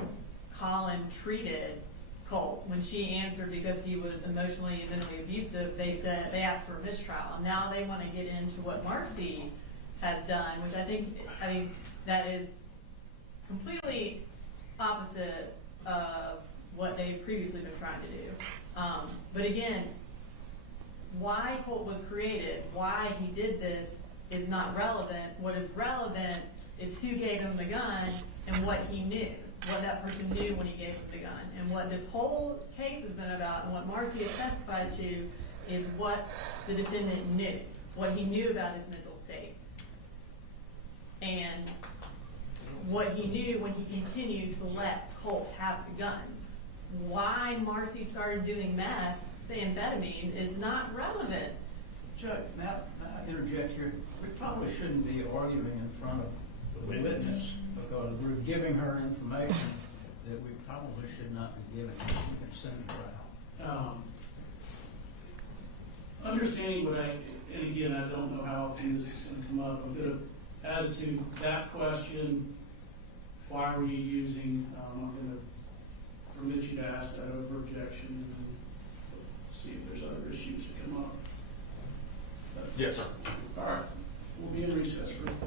Colin treated Colt. When she answered because he was emotionally and mentally abusive, they asked for a mistrial. Now they want to get into what Marcy has done, which I mean, that is completely opposite of what they've previously been trying to do. But again, why Colt was created, why he did this is not relevant. What is relevant is who gave him the gun and what he knew, what that person knew when he gave him the gun. And what this whole case has been about and what Marcy has testified to is what the defendant knew, what he knew about his mental state. And what he knew when he continued to let Colt have the gun. Why Marcy started doing meth, the amphetamine, is not relevant. Judge, may I interject here? We probably shouldn't be arguing in front of the witness because we're giving her information that we probably should not be giving. We can send her out. Understanding what and again, I don't know how often this is going to come up. I'm going to, as to that question, why were you using, I'm going to permit you to ask that over objection and then see if there's other issues that come up. Yes, sir. All right, we'll be in recess for